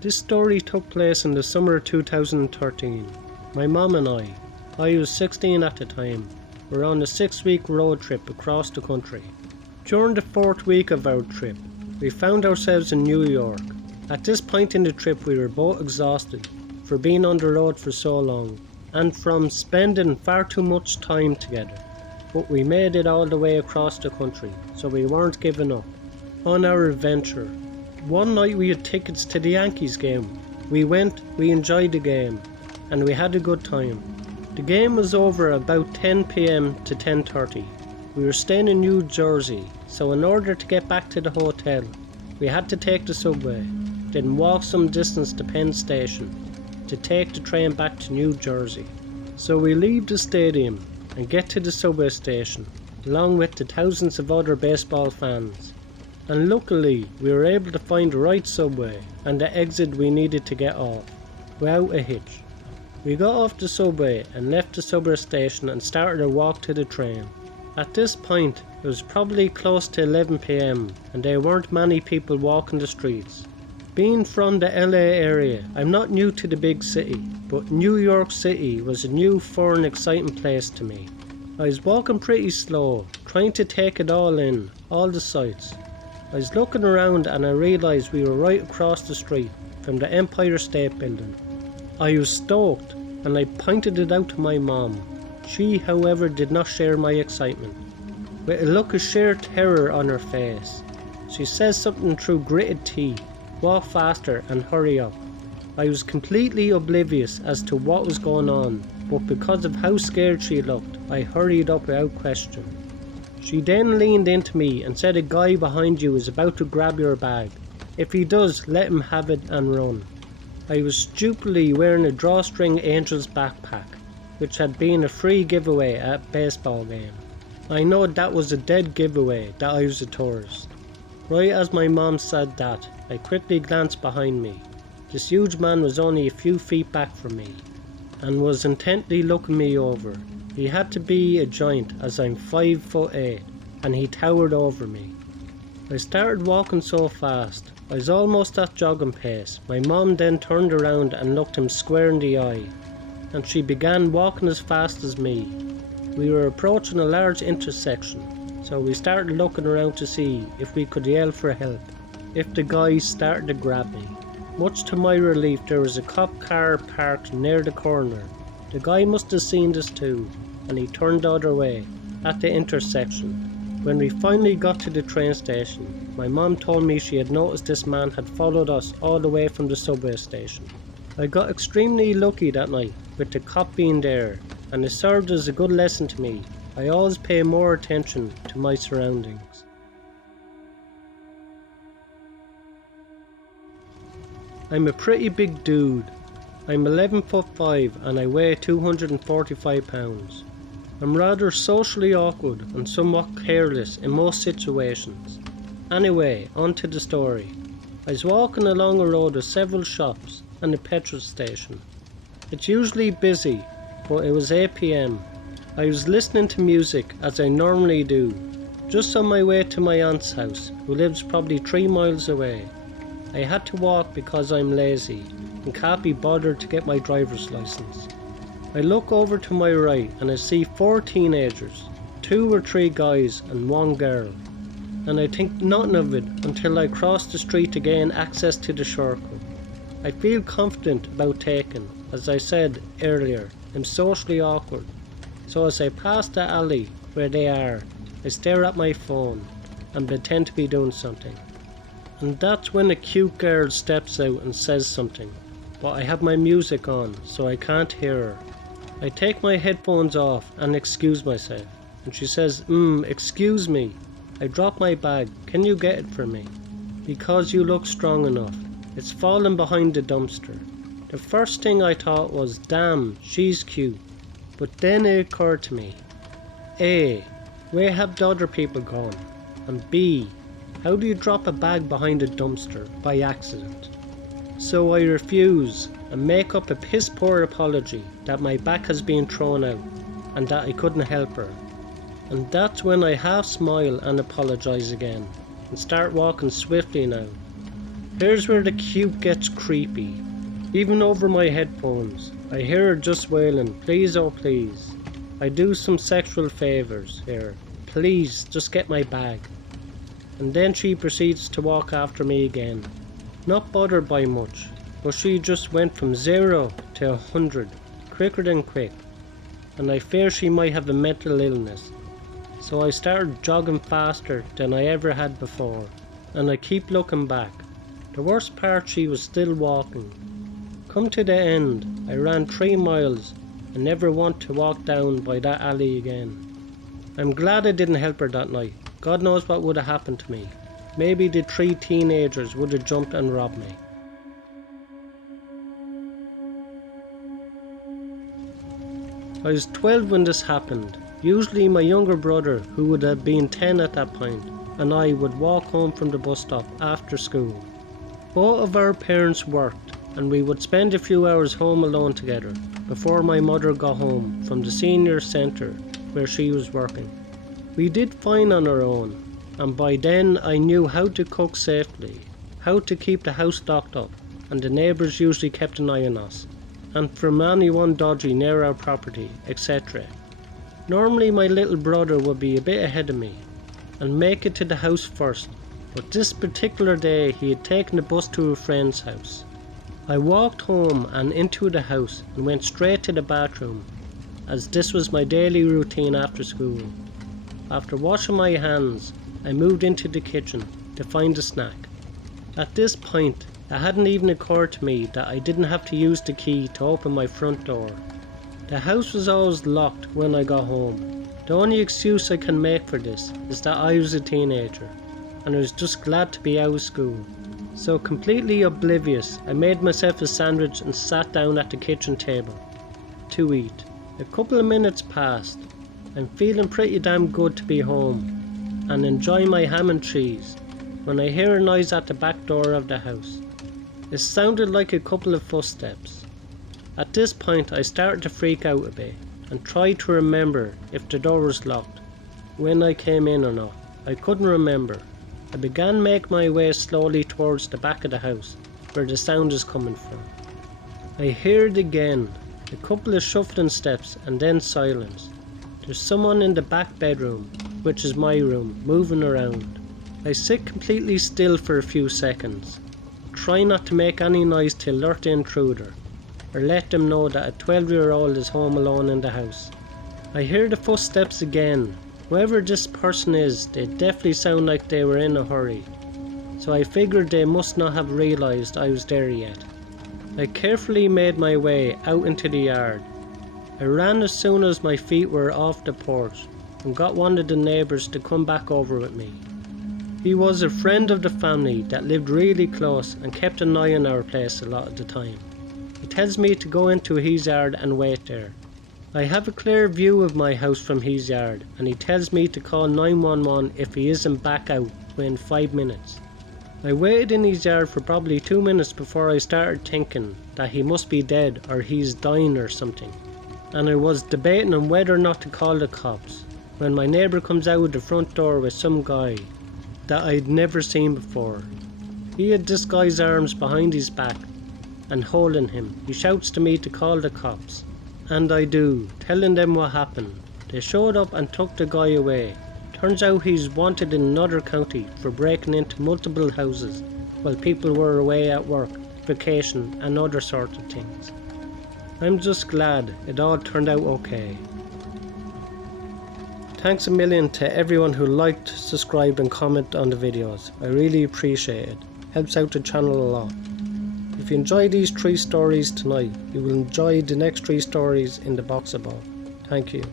This story took place in the summer of 2013. My mum and I was 16 at the time, were on a 6-week road trip across the country. During the 4th week of our trip, we found ourselves in New York. At this point in the trip we were both exhausted for being on the road for so long and from spending far too much time together. But we made it all the way across the country, so we weren't giving up on our adventure. One night we had tickets to the Yankees game. We went, we enjoyed the game, and we had a good time. The game was over about 10 PM to 10:30. We were staying in New Jersey, so in order to get back to the hotel, we had to take the subway, then walk some distance to Penn Station to take the train back to New Jersey. So we leave the stadium and get to the subway station, along with the thousands of other baseball fans. And luckily, we were able to find the right subway and the exit we needed to get off, without a hitch. We got off the subway and left the subway station and started a walk to the train. At this point, it was probably close to 11 PM and there weren't many people walking the streets. Being from the LA area, I'm not new to the big city, but New York City was a new, foreign, exciting place to me. I was walking pretty slow, trying to take it all in, all the sights. I was looking around and I realised we were right across the street from the Empire State Building. I was stoked and I pointed it out to my mom. She, however, did not share my excitement. With a look of sheer terror on her face, she says something through gritted teeth, "Walk faster and hurry up." I was completely oblivious as to what was going on, but because of how scared she looked, I hurried up without question. She then leaned into me and said a guy behind you is about to grab your bag. If he does, let him have it and run. I was stupidly wearing a drawstring Angels backpack, which had been a free giveaway at a baseball game. I know that was a dead giveaway that I was a tourist. Right as my mom said that, I quickly glanced behind me. This huge man was only a few feet back from me, and was intently looking me over. He had to be a giant as I'm 5'8", and he towered over me. I started walking so fast, I was almost at jogging pace. My mom then turned around and looked him square in the eye, and she began walking as fast as me. We were approaching a large intersection, so we started looking around to see if we could yell for help if the guy started to grab me. Much to my relief, there was a cop car parked near the corner. The guy must have seen this too, and he turned the other way at the intersection. When we finally got to the train station, my mom told me she had noticed this man had followed us all the way from the subway station. I got extremely lucky that night with the cop being there, and it served as a good lesson to me. I always pay more attention to my surroundings. I'm a pretty big dude. I'm 11'5" and I weigh 245 pounds. I'm rather socially awkward and somewhat careless in most situations. Anyway, on to the story. I was walking along a road with several shops and a petrol station. It's usually busy, but it was 8 PM. I was listening to music as I normally do, just on my way to my aunt's house, who lives probably 3 miles away. I had to walk because I'm lazy and can't be bothered to get my driver's license. I look over to my right and I see 4 teenagers, 2 or 3 guys and 1 girl, and I think nothing of it until I cross the street to gain access to the shortcut. I feel confident about taking, as I said earlier, I'm socially awkward, so as I pass the alley where they are, I stare at my phone and pretend to be doing something. And that's when a cute girl steps out and says something, but I have my music on so I can't hear her. I take my headphones off and excuse myself, and she says, excuse me. I drop my bag, can you get it for me? Because you look strong enough. It's fallen behind the dumpster. The first thing I thought was, damn, she's cute. But then it occurred to me, A, where have the other people gone? And B, how do you drop a bag behind a dumpster by accident? So I refuse and make up a piss poor apology that my back has been thrown out and that I couldn't help her. And that's when I half smile and apologise again and start walking swiftly now. Here's where the cute gets creepy. Even over my headphones, I hear her just wailing, please oh please. I do some sexual favours here. Please, just get my bag. And then she proceeds to walk after me again. Not bothered by much, but she just went from 0 to 100, quicker than quick. And I fear she might have a mental illness. So I started jogging faster than I ever had before, and I keep looking back. The worst part, she was still walking. Come to the end, I ran 3 miles and never want to walk down by that alley again. I'm glad I didn't help her that night. God knows what would have happened to me. Maybe the 3 teenagers would have jumped and robbed me. I was 12 when this happened. Usually my younger brother, who would have been 10 at that point, and I would walk home from the bus stop after school. Both of our parents worked, and we would spend a few hours home alone together before my mother got home from the senior centre where she was working. We did fine on our own, and by then I knew how to cook safely, how to keep the house locked up, and the neighbours usually kept an eye on us, and from anyone dodgy near our property, etc. Normally my little brother would be a bit ahead of me and make it to the house first, but this particular day he had taken the bus to a friend's house. I walked home and into the house and went straight to the bathroom, as this was my daily routine after school. After washing my hands, I moved into the kitchen to find a snack. At this point, it hadn't even occurred to me that I didn't have to use the key to open my front door. The house was always locked when I got home. The only excuse I can make for this is that I was a teenager, and I was just glad to be out of school. So completely oblivious, I made myself a sandwich and sat down at the kitchen table to eat. A couple of minutes passed. I'm feeling pretty damn good to be home and enjoy my ham and cheese when I hear a noise at the back door of the house. It sounded like a couple of footsteps. At this point I started to freak out a bit and tried to remember if the door was locked when I came in or not. I couldn't remember. I began to make my way slowly towards the back of the house where the sound is coming from. I hear it again, a couple of shuffling steps and then silence. There's someone in the back bedroom, which is my room, moving around. I sit completely still for a few seconds, try not to make any noise to alert the intruder or let them know that a 12-year-old is home alone in the house. I hear the footsteps again. Whoever this person is, they definitely sound like they were in a hurry, so I figured they must not have realised I was there yet. I carefully made my way out into the yard. I ran as soon as my feet were off the porch and got one of the neighbours to come back over with me. He was a friend of the family that lived really close and kept an eye on our place a lot of the time. He tells me to go into his yard and wait there. I have a clear view of my house from his yard, and he tells me to call 911 if he isn't back out within 5 minutes. I waited in his yard for probably 2 minutes before I started thinking that he must be dead or he's dying or something, and I was debating on whether or not to call the cops when my neighbour comes out of the front door with some guy that I'd never seen before. He had this guy's arms behind his back and holding him. He shouts to me to call the cops. And I do, telling them what happened. They showed up and took the guy away. Turns out he's wanted in another county for breaking into multiple houses while people were away at work, vacation and other sorts of things. I'm just glad it all turned out okay. Thanks a million to everyone who liked, subscribed and commented on the videos. I really appreciate it. Helps out the channel a lot. If you enjoy these 3 stories tonight, you will enjoy the next 3 stories in the box above. Thank you.